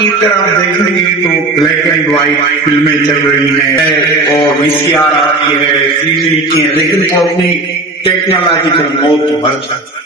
کی طرف دیکھیں گے تو بلیک اینڈ وائٹ فلمیں چل رہی ہیں اور VCR آ رہی ہے، CCD کی ہیں، لیکن وہ اپنی ٹیکنالوجیکل موت بڑھ جاتی ہے۔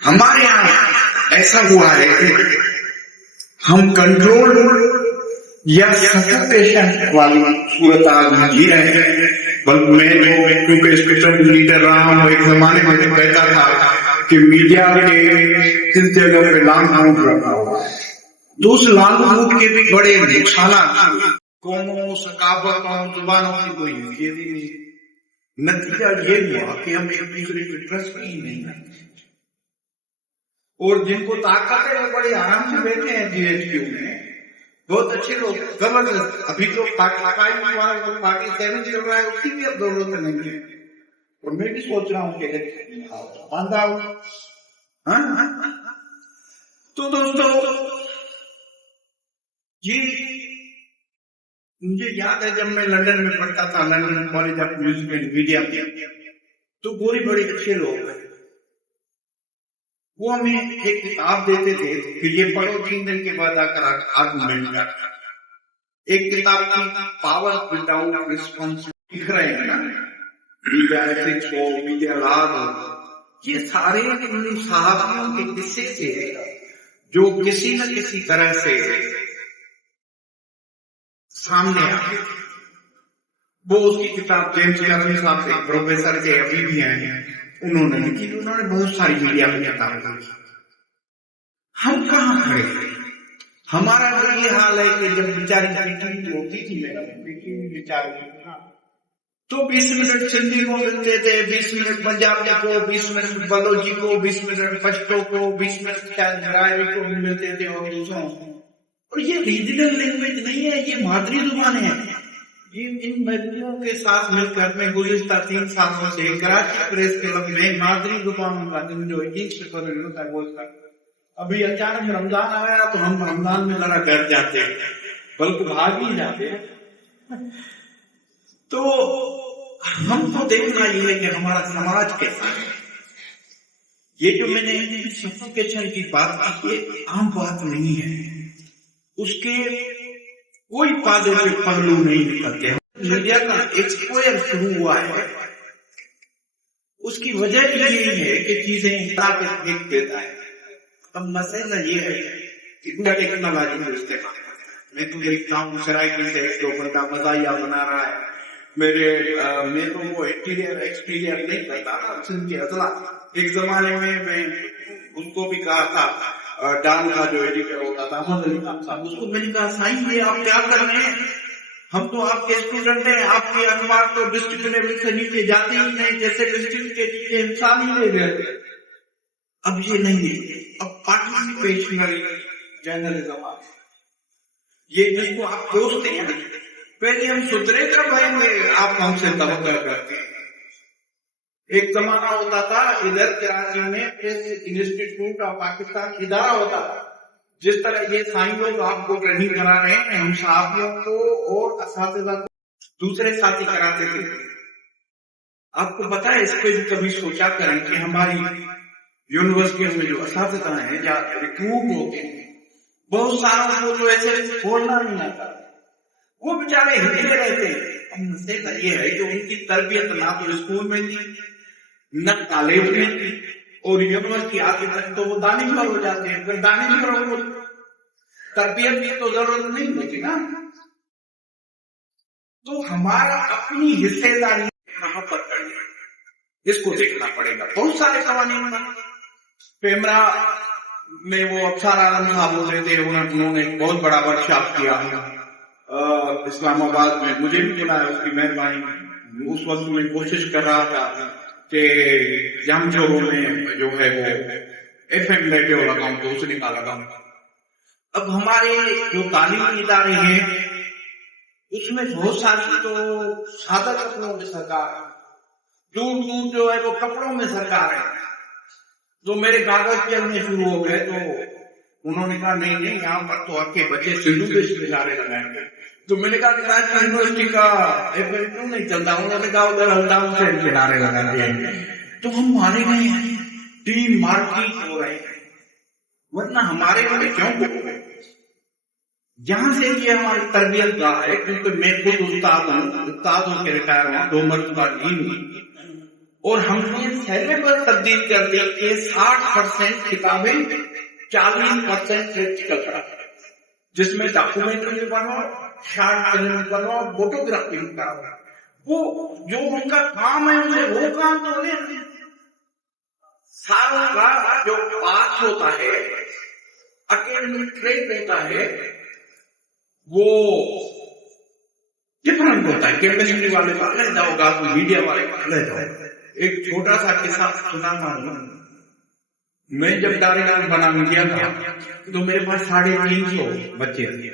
ہمارے یہاں ایسا ہوا ہے کہ ہم کنٹرول یا سفوکیشن والی صورتحال میں جی رہے ہیں۔ بلکہ میں کیونکہ اسپیشل لیڈر رہا ہوں، ایک زمانے میں تو کہتا تھا کہ میڈیا کے اس جگہ پہ لانگ روٹ رکھا ہوا ہے، تو اس لانگ روٹ کے بھی بڑے نقصانات ہوئے۔ قوموں، ثقافتوں، زبانوں کی کوئی حیثیت ہی نہیں۔ نتیجہ یہ ہوا کہ ہم ایک دوسرے پہ ٹرسٹ ہی نہیں کرتے، اور جن کو طاقت ہے وہ بڑے آرام سے بیٹھے ہیں GHQ میں، بہت اچھے لوگ، زبردست۔ ابھی تو پارٹی 7 چل رہا ہے، اس کی بھی اب ضرورت نہیں ہے، اور میں بھی سوچ رہا ہوں کہ باندھا ہوں۔ تو دوستو جی، مجھے یاد ہے جب میں لندن میں پڑھتا تھا، London college of music and media میں، تو بڑے اچھے لوگ ہیں، وہ ہمیں ایک کتاب دیتے تھے کہ یہ پڑھو، 3 دن کے بعد آ کر آرگومنٹ کرنا۔ ایک کتاب کی پاور وداؤٹ ریسپانسبلٹی لکھ رہے ہیں نا، میڈیا ایتھکس ہو، میڈیا لا ہو، یہ سارے صحافیوں کے قصے سے جو کسی نہ کسی طرح سے سامنے آئے۔ وہ اس کی کتاب جیمز کیرن صاحب سے پروفیسر کے ابھی بھی ہیں، انہوں نے لکھی، انہوں نے بہت ساری میڈیا میں کتابیں لکھی۔ ہم کہاں کھڑے ہیں؟ ہمارا تو یہ حال ہے کہ جب بیچاری میٹنگ ہوتی تھی، تو 20 منٹ سندھی کو ملتے تھے، 20 منٹ پنجابی کو، 20 منٹ بلوچی کو، 20 منٹ پشتو کو، 20 منٹ رائے کو ملتے تھے، اور دوسروں۔ اور یہ ریجنل لینگویج نہیں ہے، یہ مادری زبانیں ہیں۔ ان محبوبوں کے ساتھ مل کر میں گزشتہ 3 سالوں سے کراچی پریس کلب میں مادری زبانوں کا دن جو 21 ہوتا ہے بولتا ہے۔ ابھی اچانک رمضان آیا تو ہم رمضان میں ذرا ڈر جاتے ہیں، بلکہ بھاگ ہی جاتے ہیں۔ تو ہم کو دیکھنا یہ ہے کہ ہمارا سماج کیسا ہے۔ یہ جو میں نے سفوکیشن کی بات کی، یہ عام بات نہیں ہے، اس کے کوئی پازیٹو پہلو نہیں نکلتے۔ میڈیا کا ایکسپوئر شروع ہوا ہے، اس کی وجہ یہی ہے کہ چیزیں دیکھ دیتا ہے۔ اب مسئلہ یہ ہے کہ ٹیکنالوجی کو استعمال کرتا ہے۔ میں تو دیکھتا ہوں سرائکی سے 1-2 گھنٹہ مزاحیہ بنا رہا ہے، میں تو وہ ایکسٹیریئر نہیں کرتا تھا سن کے اصلا۔ ایک زمانے میں اس کو بھی کہا تھا، ڈان کا جو ایڈیٹر ہوتا تھا احمد علی خان صاحب، اس کو میں نے کہا سائن یہ آپ کیا کر رہے ہیں؟ ہم تو آپ کے اسٹوڈنٹ ہیں، آپ کے اخبار تو ڈسٹرکٹ لیول سے نیچے جاتے ہی نہیں، جیسے ڈسٹرکٹ کے نیچے انسان ہی نہیں رہتے۔ اب یہ نہیں ہے، اب پارٹیسپیشنل جرنلزم آ گیا، یہ جس کو آپ دوست ہیں۔ پہلے ہم سترے کر بھائیں گے، آپ ہم سے توقع کرتے ہیں۔ ایک زمانہ ہوتا تھا ادھر کراچی میں پریس انسٹیٹیوٹ آف پاکستان ادارہ ہوتا تھا، جس طرح یہ سائن لوگ آپ کو ٹریننگ کرا رہے ہیں، ہم صحافیوں کو اور اساتذہ کو دوسرے ساتھی کراتے تھے۔ آپ کو پتا ہے، اس پہ بھی کبھی سوچا کریں کہ ہماری یونیورسٹیوں میں جو اساتذہ ہیں یا ریکروٹ ہوتے ہیں، بہت ساروں کو تو ایسے بولنا نہیں آتا، وہ بیچارے ہلتے رہتے ہیں۔ مسئلہ یہ ہے کہ ان کی تربیت نہ تو اسکول میں تھی، نہ کالج میں تھی، اور یونیورسٹی آتے تک تو وہ دانشور ہو جاتے ہیں۔ پھر دانشور ہو تربیت کی تو ضرورت نہیں ہوتی نا۔ تو ہمارا اپنی حصے داری کہاں پر کرنی ہے، اس کو دیکھنا پڑے گا۔ بہت سارے قوانین پیمرا میں وہ افسر عالم صاحب ہوتے تھے، انہوں نے ایک بہت بڑا ورکشاپ کیا اسلام آباد میں، مجھے بھی بلایا، اس کی مہربانی۔ اس وقت میں کوشش کر رہا تھا کہ جام چوروں میں جو ہے وہ FM ریڈیو لگاؤں، تو اسے نکال لگاؤں۔ اب ہمارے جو تعلیمی ادارے ہیں اس میں بہت ساری تو سادہ کپڑوں میں سرکار ہے، دور دور جو ہے وہ کپڑوں میں سرکار ہے۔ تو میرے کاغذ چلنے شروع ہو گئے، تو انہوں نے کہا نہیں، یہاں پر تو آپ کے بچے سندھو کے کنارے لگائیں گے۔ تو میں نے کہا کراچی یونیورسٹی کا FM کیوں نہیں چلتا؟ انہوں نے کہا ادھر ہلدام سے کنارے لگا دیں۔ تو ہم مارے گئے ہیں، ٹیم مارکیٹ ہو رہے ہیں، ورنہ ہمارے بڑے کیوں جہاں سے یہ ہماری تربیت گاہ ہے، کیونکہ میں خود استاد ہوں، استادوں کے ریٹائر ہوں، 2 مرتبہ ڈین ہوں، اور ہم نے سیلیبس تبدیل کر دیا کہ 60% کتابیں، 40% پریکٹیکل پڑھا، جس میں ڈاکومنٹری بناؤ، شارٹ فلم بناؤ، فوٹوگرافی بناؤ۔ وہ جو ان کا کام ہے انہیں وہ کام تو نہیں، سالوں کا جو پاس ہوتا ہے، اکیڈمک ٹریڈ ہوتا ہے، وہ ڈفرنٹ ہوتا ہے۔ کیمسٹری والے کا علیحدہ ہوگا، میڈیا والے کا علیحدہ ہوگا۔ ایک چھوٹا سا قصہ سناتا ہوں۔ میں جب ڈائریکٹر بنا میڈیا تھا تو میرے پاس 350 بچے تھے۔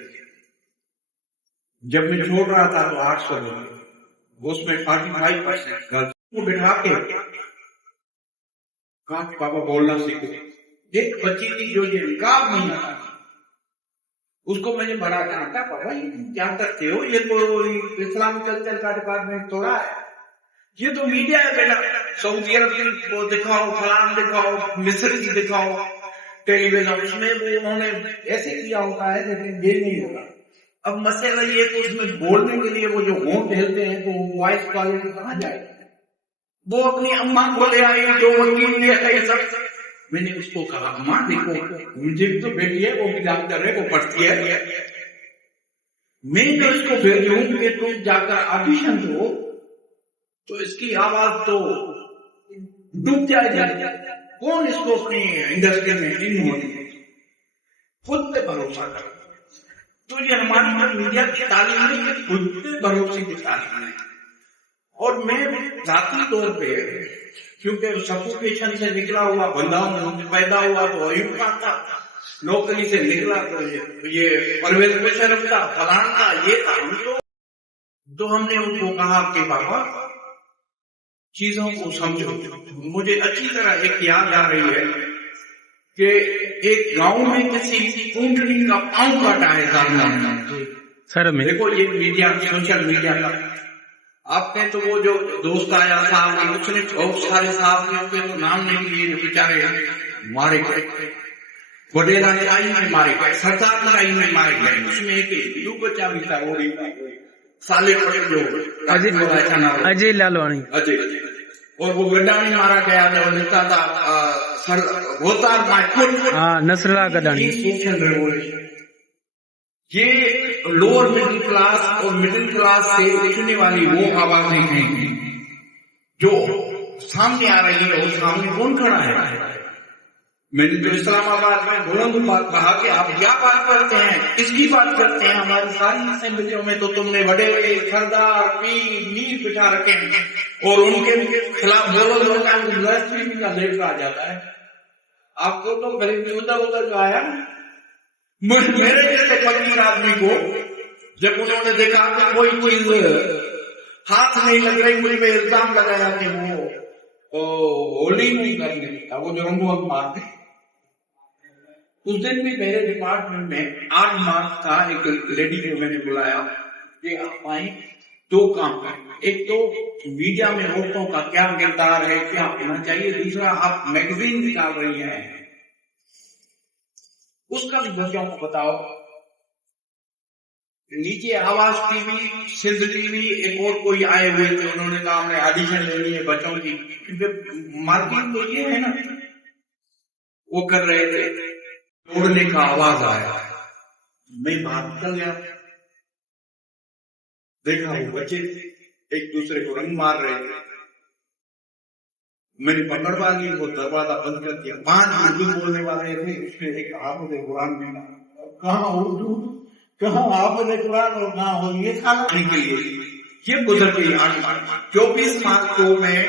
جب میں چھوڑ رہا تھا تو 800 لوگ، اس میں 45% گرلس کو بٹھا کے کہا کہ پاپا بولنا سیکھو۔ ایک بچی تھی جو یہ نقاب نہیں آتا، اس کو میں نے بڑا کہا تھا، پاپا یہ کیا کرتے ہو، یہ کوئی اسلامی کلچر کا ڈپارٹمنٹ تھوڑا ہے، یہ تو میڈیا ہے بیٹا، سعودی عرب کو دکھاؤ، فلان دکھاؤ، مصر کی دکھاؤ ٹیلی ویژن، اس میں وہ انہوں نے ایسے کیا ہوتا ہے لیکن یہ نہیں ہوگا۔ اب مسئلہ یہ کہ اس میں بولنے کے لیے وہ جو ہونٹ ہلتے ہیں تو وائس کوالٹی کہاں جائے؟ وہ اپنی اماں کو لے آئی جو وکیل نے ہے سب۔ میں نے اس کو کہا اماں دیکھو مجھے تو بیٹی ہے، وہ بھی ڈاکٹر ہے، وہ پڑھتی ہے، میں تو اس کو بھیجوں کہ تم جا کر آڈیشن دو تو اس کی آواز تو ڈوب جائے گی، کون اس کو اپنی انڈسٹری میں ان ہونے، خود پہ بھروسہ کرو۔ تو یہ ہماری جو میڈیا کی تعلیم ہے یہ خود پہ بھروسے کی تعلیم ہے۔ اور میں ذاتی طور پہ کیونکہ سفوکیشن سے نکلا ہوا بندہ ہوں، پیدا ہوا تو ایوب خان تھا، نوکری سے نکلا تو یہ پرویز مشرف تھا، فلان تھا، یہ تھا، تو ہم نے ان کو کہا کہ پاپا چیزوں کو سمجھو۔ مجھے اچھی طرح ایک یاد آ رہی ہے کہ ایک گاؤں میں کسی اونٹنی کا پاؤں کاٹا ہے سر میں، دیکھو یہ میڈیا، سوشل میڈیا کا آپ نے تو وہ جو دوست آیا صاحب اس نے بہت سارے صاحب نے تو نام نہیں لیے، بیچارے مارے گئے، وڈیرا چائی میں مارے گئے، سردار چائی میں مارے گئے، اس میں ایک یو بچہ بھی تھا، وہ سالے جو اجے لالوانی اجے، اور وہ گڈانی مارا گیا تھا، وہ لکھتا تھا ہوتا نصر اللہ گڈانی۔ سوشل ریولیوشن یہ لوور مڈل کلاس اور مڈل کلاس سے اٹھنے والی وہ آوازیں ہیں جو سامنے آ رہی ہے، اور سامنے کون کھڑا ہے؟ میں نے تو اسلام آباد میں بلند بات کہا کہ آپ کیا بات کرتے ہیں، کس کی بات کرتے ہیں؟ ہماری ساری اسمبلیوں میں تو تم نے بڑے بڑے سردار پیر میر بٹھا رکھے ہیں، اور ان کے خلاف بولو کا لیٹ آ جاتا ہے۔ آپ کو تو غریب ادھر جو آیا میرے جیسے فقیر آدمی کو جب انہوں نے دیکھا کہ کوئی چیز ہاتھ نہیں لگ رہی، مجھ میں الزام لگایا کہ وہ ہولی نہیں کرنے دیتا، وہ جو رنگوں مارتے۔ اس دن بھی میرے ڈپارٹمنٹ میں 8 مارچ تھا، ایک لیڈی کو میں نے بلایا کہ آپ آئیں، 2 کام کریں، ایک تو میڈیا میں عورتوں کا کیا کردار ہے، کیا ہونا چاہیے، دوسرا آپ میگزین نکال رہی ہیں اس کا بھی بچوں کو بتاؤ۔ نیچے آواز T V, Sindh T V, ایک اور کوئی آئے ہوئے تھے، انہوں نے کہا ہمیں آڈیشن لینی ہے بچوں کی، مارکیٹ تو یہ ہے نا، وہ کر رہے تھے، توڑنے کا آواز آیا، میں باہر نکل گیا، دیکھا وہ بچے ایک دوسرے کو رنگ مار رہے تھے، میں نے پکڑوا لی، وہ دروازہ بند کر دیا۔ 5 اردو بولنے والے تھے، اس میں ایک حافظ قرآن میں کہاں اردو، کہاں حافظ قرآن اور کہاں ہو، یہ کھانا کے لیے یہ گزر گئی 8 مارچ۔ 24 مارچ کو میں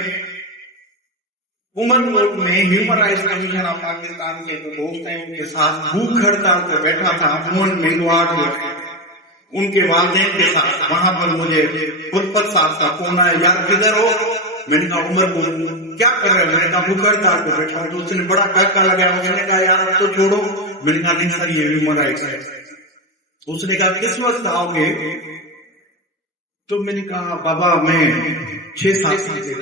عمر کوٹ میں human rights commission of Pakistan کے جو دوست ہیں ان کے ساتھ بھوک ہڑتال پہ بیٹھا تھا، ان کے والدین کے ساتھ، وہاں پر مجھے خود صاحب کا فون آیا، یار کدھر ہو؟ میں نے کہا عمر کو کیا کر رہے ہیں؟ میں نے کہا بھوک ہڑتال پہ بیٹھا ہوں۔ تو اس نے بڑا ڈاکہ لگایا، میں نے کہا یار اب تو چھوڑو۔ میں نے کہا نہیں سر یہ ہیومن رائٹس ہے۔ اس نے کہا کس وقت آؤ گے؟ تو میں نے کہا بابا میں 6-7 سال سے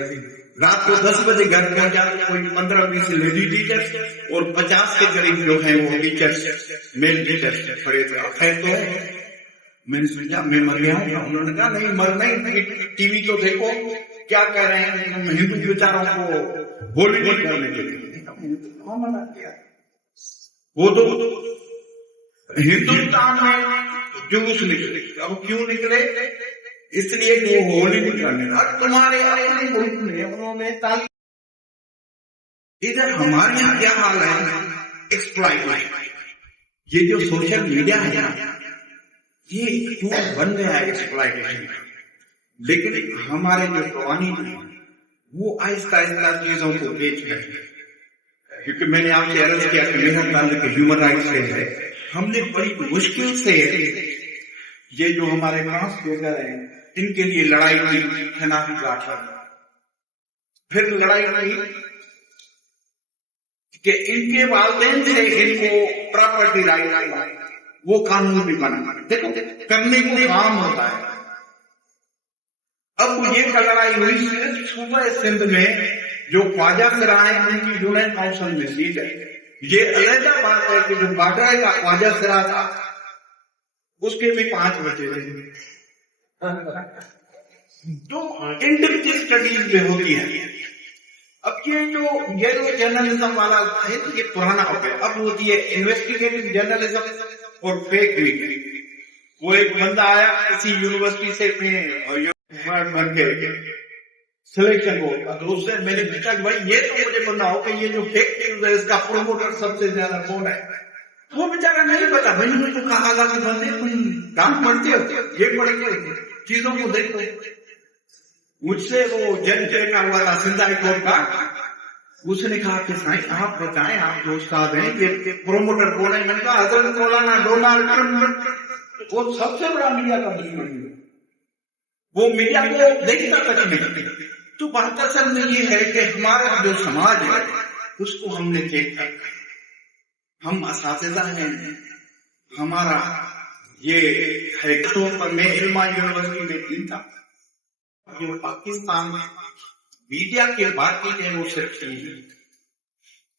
رات کو 10 بجے گھر پہنچا کوئی 15-20 لیڈی ٹیچر اور 50 کے قریب جو ہیں وہ ٹیچر میل ٹیچر کھڑے تھے. خیر تو میں نے سوچا میں مر گیا ہوں. انہوں نے کہا نہیں مر نہیں, ٹی وی تو دیکھو کیا کہہ رہے ہیں ہندو بیچاروں کو بولی نہیں کرنے کے لیے. وہ تو ہندوستان میں جلوس نکلے. اب کیوں نکلے؟ اس لیے کہ وہ ہولی نہیں کرنے. اب تمہارے اپنے ملک میں انہوں نے تعلیم, ادھر ہمارے یہاں کیا حال ہے؟ ایکسپلائٹ. یہ جو سوشل میڈیا ہے یہ ٹول بن گیا ہے ایکسپلائٹیشن. لیکن ہمارے جو قوانین ہیں وہ آہستہ آہستہ چیزوں کو بیچ گئے. کیونکہ میں نے آپ سے عرض کیا کہ میرا تعلق ہیومن رائٹس سے ہے. ہم نے بڑی مشکل سے یہ جو ہمارے ٹرانسجینڈر ہیں ان کے لیے لڑائی کی, شناختی کارڈ پر. پھر لڑائی کی کہ ان کے والدین سے ان کو پراپرٹی رائٹ آئی, وہ قانون بھی بنا. دیکھو کرنے کو کام ہوتا ہے. اب یہ لڑائی ہوئی صوبہ سندھ میں جو خواجہ سرائے ان کی یونین کاؤنسل میں سیٹ ہے. یہ علیحدہ بات ہے کہ جو باڈرائے کا خواجہ سرا تھا اس کے بھی 5 بچے تھے. تو انڈیویجل اسٹڈیز میں ہوتی ہے. اب یہ جو جرنلزم والا ہے یہ پرانا ہو گیا. اب ہوتی ہے انویسٹیگیٹو جرنلزم اور فیک نیوز. وہ ایک بندہ آیا کسی یونیورسٹی سے بن کے سلیکشن ہوا تو اس سے میں نے پوچھا کہ بھائی یہ تو مجھے پتا ہو کہ یہ جو فیک نیوز ہے اس کا پروموٹر سب سے زیادہ کون ہے. وہ بیچارہ نہیں پتا. بھائی نے تو کہا کہ بندے تم کام پڑھتے ہو, یہ پڑھ کے چیزوں کو دیکھو. مجھ سے وہ جج کا والا سندھ ہائی کورٹ کا, اس نے کہا کہ سائیں آپ بتائیں آپ جو استاد ہیں یہ پروموٹر کون ہے. میں نے کہا حضرت مولانا ڈونلڈ ٹرمپ. وہ سب سے بڑا میڈیا کا دشمن ہے, وہ میڈیا کو دیکھتا تک نہیں. تو بات اصل میں یہ ہے کہ ہمارا جو سماج ہے اس کو ہم نے دیکھا. ہم اساتذہ ہیں, ہمارا یہ ہے. میں علما یونیورسٹی میں تھی تھا. جو پاکستان میں میڈیا کی مارکیٹ ہے وہ صرف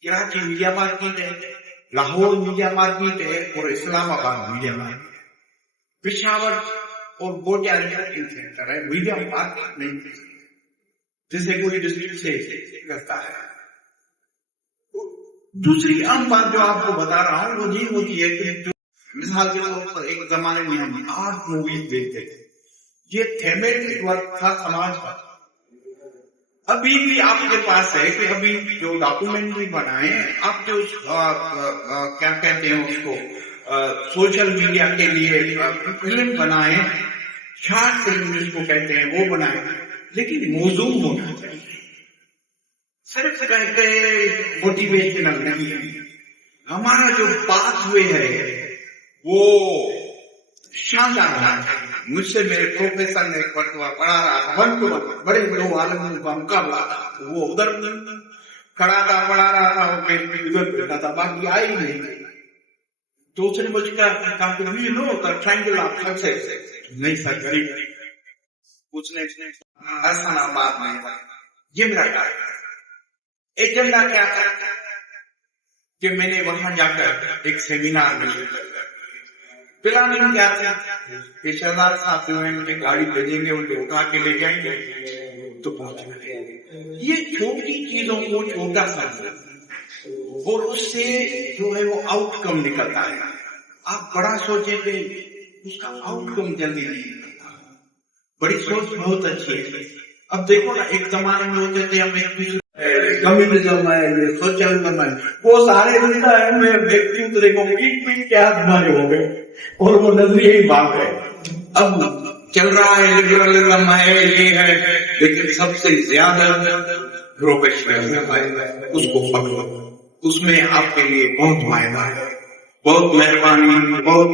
کراچی میڈیا مارکیٹ ہے, لاہور میڈیا مارکیٹ ہے اور اسلام آباد میڈیا مارکیٹ. پشاور اور بوٹیا سینٹر ہے. میڈیا مارکیٹ نہیں جیسے کوئی ڈسٹرکٹ سے کرتا ہے. دوسری عام بات جو آپ کو بتا رہا ہوں وہ یہ ہوتی ہے کہ مثال کے طور پر ایک زمانے میں ہم 8 موویز دیکھتے تھے. یہ تھیمیٹک ورک تھا سماج کا. ابھی بھی آپ کے پاس ہے کہ ابھی جو ڈاکومنٹری بنائے آپ جو کیا کہتے ہیں اس کو سوشل میڈیا کے لیے فلم بنائے, شارٹ فلم جس کو کہتے ہیں وہ بنائے, لیکن موضوع ہونا چاہیے. صرف موٹیویشنل نہیں. ہمارا جو پاتھ وے ہے وہ شاندار ہونا چاہیے. مجھ سے میرے پروفیسر نے ایک مرتبہ پڑھا رہا تھا, بڑے بڑے عالم کا مقابلہ تھا. وہ ادھر کھڑا تھا پڑھا رہا تھا, وہ ادھر بیٹھا تھا, باقی آئی نہیں. تو اس نے مجھے کہا کہ ٹرائنگل آف سکسیس. نہیں سر غریب اس نے احسان آباد میں یہ میرا کام. ایجنڈا کیا تھا کہ میں نے وہاں جا کر ایک سیمینار میں پلاننگ کیا تھی کہ شہزاد صاحب جو ہیں مجھے گاڑی بھیجیں گے, ان کو اٹھا کے لے جائیں گے تو پہنچ گئے. یہ چھوٹی چیزوں کو چھوٹا سا اور اس سے جو ہے وہ آؤٹ کم نکلتا ہے. آپ بڑا سوچیں گے اس کا آؤٹ کم جلدی نہیں نکلتا. بڑی سوچ بہت اچھی ہے. اب دیکھو نا ایک زمانے میں ہوتے تھے ہم ایک کمیونزم ہے, یہ سوشلزم ہے, وہ سارے دنیا ہے. میں دیکھتی ہوں تو دیکھو پیٹ کیا تمہارے ہو گئے اور وہ نظریے ہی بات ہے. اب چل رہا ہے لبرلزم ہے, یہ ہے, لیکن سب سے زیادہ پروفیشنلزم ہے. اس کو پکڑو, اس میں آپ کے لیے بہت فائدہ ہے. بہت مہربانی, بہت